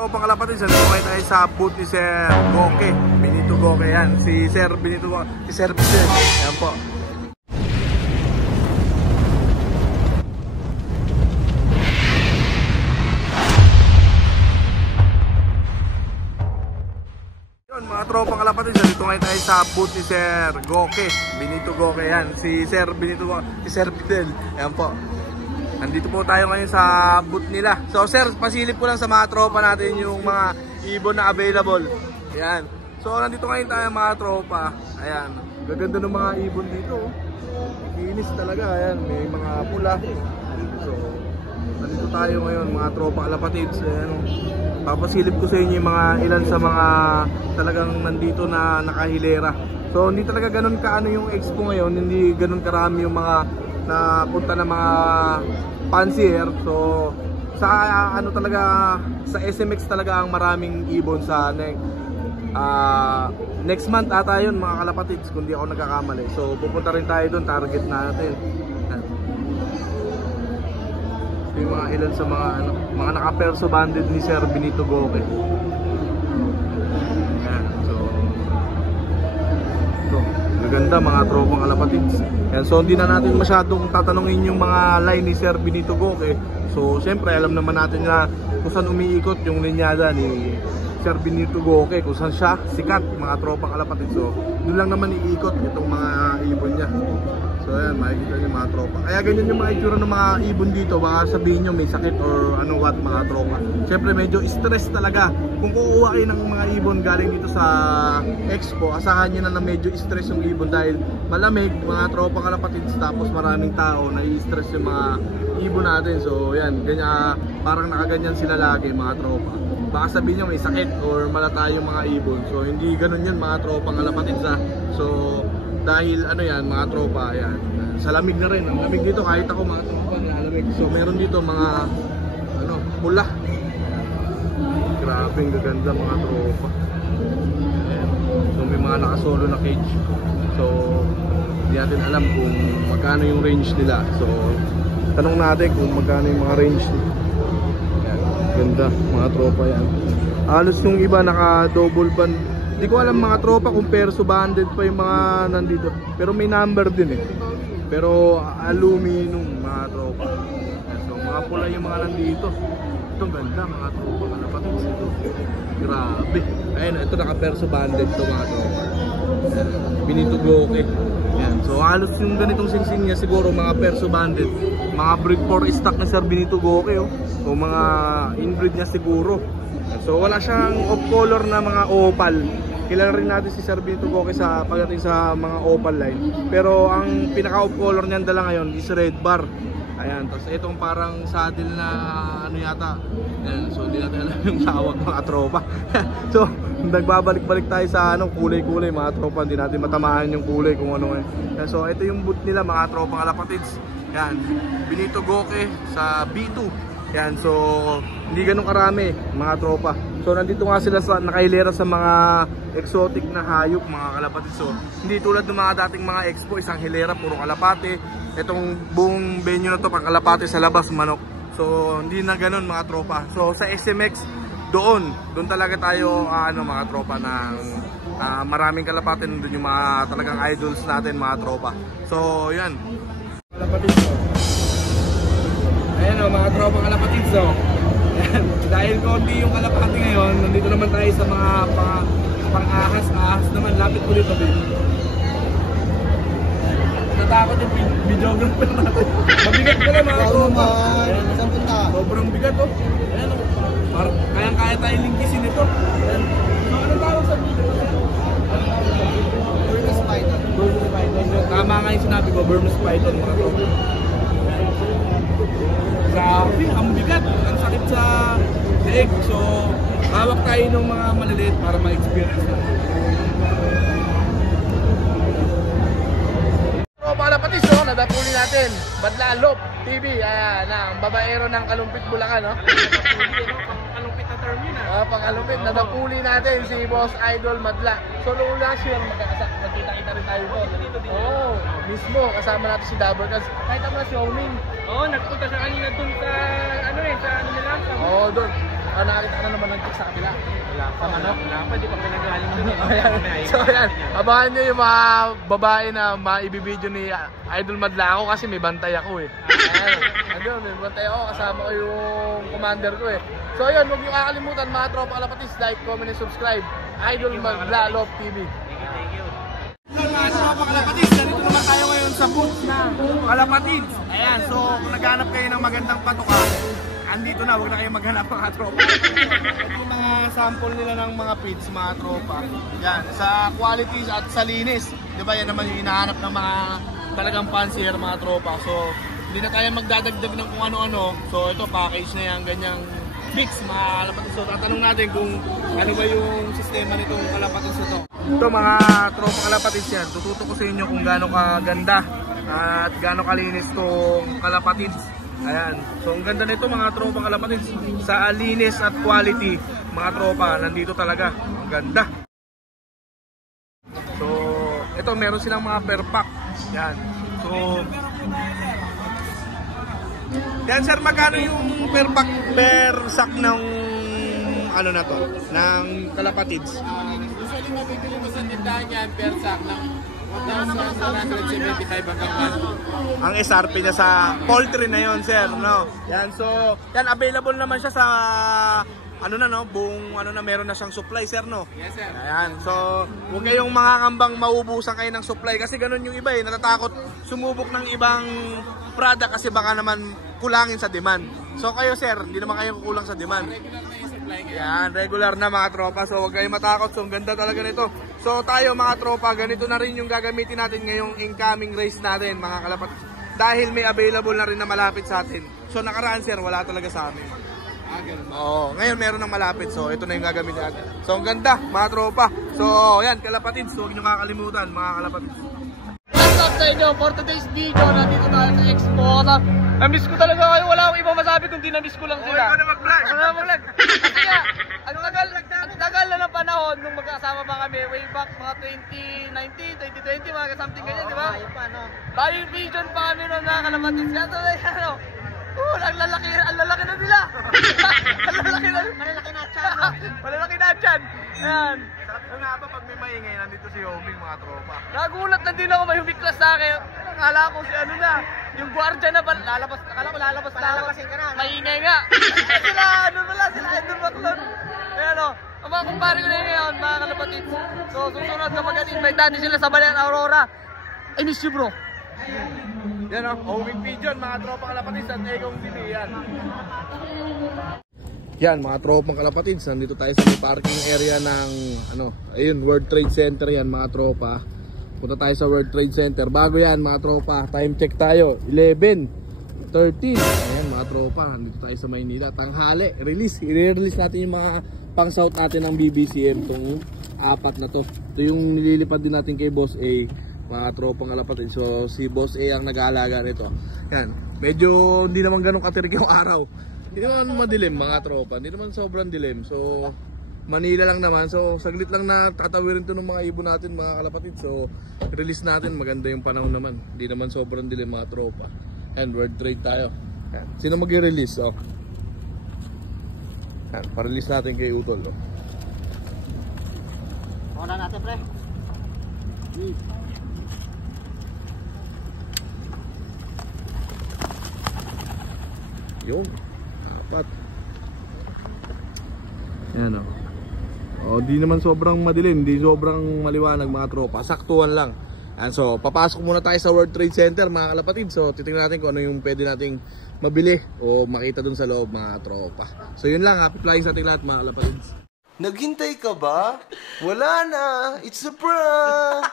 Tropang kalapatid, nandito ngayon tayo sa booth ni Sir Goke, Benito Goke yan. Si Sir Benito Goke, si Sir Benito, yan po. Yun mga tropang kalapatid, nandito ngayon tayo sa booth ni Sir Goke, Benito Goke yan. Si Sir Benito Goke, si Sir Fidel, yan po. Nandito po tayo ngayon sa booth nila. So sir, pasilip ko lang sa mga tropa natin yung mga ibon na available. Ayan. So nandito ngayon tayo mga tropa. Ayan. Gaganda ng mga ibon dito. Kinis talaga. Ayan. May mga pula. So nandito tayo ngayon mga tropa kalapatids. Ayan. Papasilip ko sa inyo yung mga ilan sa mga talagang nandito na nakahilera. So hindi talaga ganun kaano yung expo ngayon. Hindi ganun karami yung mga na punta ng mga fancier. So sa ano talaga, sa SMX talaga ang maraming ibon sa next month ata yun mga kalapatids kung di ako nagkakamali. So pupunta rin tayo doon, target natin. So, yung mga ilan sa mga ano, mga naka-perso banded ni Sir Benito Goke. Ganda mga tropang kalapatids. Yan, so hindi na natin masyadong tatanungin yung mga line ni Sir Benito Goke. So siyempre alam naman natin na kung saan umiikot yung linyada ni Sir Benito Goke, kung saan siya sikat mga tropang kalapatids. So doon lang naman iikot itong mga ibon niya. So ayan, makikita niyo mga tropa. Kaya ganyan yung mga itsura ng mga ibon dito. Baka sabihin nyo may sakit or ano what mga tropa. Siyempre medyo stress talaga. Kung kukuha kayo ng mga ibon galing dito sa expo, asahan nyo na medyo stress yung ibon dahil malamig mga tropa kalapatids, tapos maraming tao na i-stress yung mga ibon natin. So yan, ganyan, parang nakaganyan sila lagi mga tropa. Baka sabihin nyo may sakit or malata yung mga ibon. So hindi ganun yun mga tropa kalapatids ha. So dahil ano yan mga tropa, yan, sa lamig na rin, ang lamig dito kahit ako mga tropa nalamig. So meron dito mga ano, pula. Grabe, ang gaganda mga tropa. Ayan. So may mga nakasolo na cage. So hindi natin alam kung magkano yung range nila. So tanong natin kung magkano yung mga range nila. Ayan. Ganda mga tropa yan. Halos yung iba naka double band. Hindi ko alam mga tropa kung perso banded pa yung mga nandito. Pero may number din eh. Pero aluminum mga tropa. So mga pula yung mga nandito. Ito ganda mga tropa. Kalapatids ito. Grabe. Ayun, ito naka perso banded to mga tropa. Benito Goke. Yan. So halos yung ganitong singsing niya siguro mga perso banded. Mga breed for stock na Sir Benito Goke oh. O mga inbreed niya siguro. So wala siyang off color na mga opal. Kilala rin natin si Sir Benito Goke sa pagdating sa mga opal line. Pero ang pinaka off color niyan dala ngayon is red bar. Ayan, tapos itong parang saddle na ano yata. Ayan, so hindi natin alam yung tawag mga tropa. So nagbabalik-balik tayo sa ano, kulay-kulay mga tropa. Hindi natin matamaan yung kulay kung ano eh. So ito yung booth nila mga tropa kalapatids. Ayan, Benito Goke sa B2. Yan, so hindi ganun karami mga tropa. So nandito nga sila sa nakahilera sa mga exotic na hayop mga kalapatids. So hindi tulad ng mga dating mga expo, isang hilera puro kalapate. Itong buong venue na to pang kalapate sa labas manok. So hindi na ganun mga tropa. So sa SMX doon talaga tayo ano mga tropa ng maraming kalapate, doon yung mga talagang idols natin mga tropa. So yan. Kalapatids. Ayan o mga tropang kalapatids o. Dahil konti yung kalapati ngayon, nandito naman tayo sa mga pang-ahas naman. Lapit ko dito baby. Natakot yung videographer natin. Mabigat ko lang mga tropa. Sobrang bigat o. Ayan o. Kayang-kaya tayong lingkisin ito. Ayan. So anong tawag sa video? Burmese Python. Burmese Python. Tama nga yung sinabi ko, Burmese Python mga tropa. Grabe, ang bigat, ang sakit sa leeg. So, hawak tayo ng mga maliliit para ma-experience natin. So, kalapatids, no? Nadapuli natin. Badlalop TV, ayan, ang babaero ng Kalumpit, Bulacan, no? Pang-kalumpit na term yun, ha? Pang-kalumpit, nadapuli natin si Boss Idol Madla. So, noong last year, magkita-kita rin tayo dito. Oo, mismo, kasama natin si Dabber. Kahit naman si Oming. Oo, nagpunta siya kanina dun sa ano eh, sa ano nila. Oo, doon. nakakita ka na naman ng chick sa kabila. Wala pa. Wala pa, di pa pinagaling doon. So yan, abangan nyo yung mga babae na maibibideo ni Idol Madla ako kasi may bantay ako eh. Ayun, may bantay ako, kasama ko yung commander ko eh. So yun, huwag nyo kakalimutan mga tropa kalapatis, like, comment, and subscribe. Idol Madla Love TV. Thank you. Mga tropa kalapatis, ganito naman tayo ngayon sa booth na Kalapatis. Ayan, so kung naghanap kayo ng magandang patuka, andito na, huwag na kayo maghanap mga tropa. Ito yung mga sample nila ng mga feeds, mga tropa. Yan, sa quality at sa linis. Diba yan naman yung hinahanap ng mga talagang fancier mga tropa. So, hindi na tayo magdadagdag ng kung ano-ano. So, ito package na yan, ganyang mix mga kalapatis. So, tatanong natin kung ano ba yung sistema nitong kalapatis na to. Ito mga tropa kalapatis yan. Tututo ko sa inyo kung gaano kaganda at gaano kalinis tong kalapatis. Ayan. So ang ganda nito mga tropa kalapatid. Sa linis at quality mga tropa, nandito talaga. Ang ganda. So ito meron silang mga per pack. Yan. So yan sir, magkano yung per pack per sack ng ano na to? Ng kalapatids? Usually mabibili mo sa tindahan yan per sack ng 1,175 hanggang 1. Ang SRP niya sa poultry na yon sir, no? Yan, so, yan, available naman siya sa, ano na, no? Buong, ano na, meron na siyang supply, sir, no? Yes, sir. Ayan, so, huwag kayong makakambang maubusan kayo ng supply kasi ganun yung iba, eh. Natatakot sumubok ng ibang product kasi baka naman kulangin sa demand. So, kayo, sir, hindi naman kayo kukulang sa demand. Regular na yung supply kayo. Yan, regular na mga tropa. So huwag kayong matakot. So ang ganda talaga nito. So tayo mga tropa, ganito na rin yung gagamitin natin ngayong incoming race natin mga kalapat. Dahil may available na rin na malapit sa atin. So nakaraan sir, wala talaga sa amin. Oo, ngayon meron ng malapit. So ito na yung gagamitin natin. So ang ganda mga tropa. So yan, kalapatid. So huwag nyo kakalimutan mga kalapatid. What's up sa inyo? For today's video, nandito tayo sa Expo. Na-miss ko talaga kayo. Wala akong ibang masabi kundi na-miss ko lang sila. Ikaw na mag-vlog. Ikaw na mag-vlog. Kasi nga, ang tagal na ng panahon nung magkasama pa kami way back mga 2019, 2020, mga something ganyan, di ba? Tayo yung vision pa kami nung nakakalapatis. Kaya sabi, ano, ang lalaki na nila. Ang lalaki na. Malalaki na chan. Malalaki na chan. Ayan. Sabi nga ba pag may maingay, nandito si Yoming mga tropa. Nagulat na din ako, may humiklas sa akin. Akala ko si ano na, yung gwardiya na lalabas, akala ko lalabas na ako. Maingay nga. Sila, ano pala, sila Idol Baklon. Ayan o, ang mga kumpare ko na yun ngayon, mga kalapatid. So, susunod na mag-invite natin sila sa Balean Aurora. I miss you bro. Yan o, Homing Pigeon, mga tropa kalapatid sa Egong TV, yan. Yan mga tropang kalapatids, nandito tayo sa may parking area ng ano, ayun, World Trade Center yan mga tropa. Punta tayo sa World Trade Center. Bago yan mga tropa, time check tayo, 11:13. Ayan mga tropa, nandito tayo sa Maynila. Tanghali, release, i-release natin yung mga pang-south natin ng BBCM, itong apat na to. Ito yung nililipad din natin kay Boss A, mga tropang kalapatids. So si Boss A ang nag-aalaga nito. Yan, medyo hindi naman ganun katirik yung araw. Hindi naman madilim mga tropa, hindi naman sobrang dilim. So Manila lang naman, so saglit lang na tatawirin to ng mga ibon natin mga kalapatid. So release natin, maganda yung panahon naman. Hindi naman sobrang dilim mga tropa. And World Trade tayo. Yan. Sino mag-release? Oh. Yan, pa-release natin kay Utol. Oh. Una natin pre. Yung apat. Yan o. O, di naman sobrang madilim, di sobrang maliwanag mga tropa. Saktuhan lang. Yan, so, papasok muna tayo sa World Trade Center mga kalapatid. So, titingnan natin kung ano yung pwede nating mabili o makita dun sa loob mga tropa. So, yun lang. Happy flying sa ating lahat mga kalapatid. Naghintay ka ba? Wala na! It's a prank!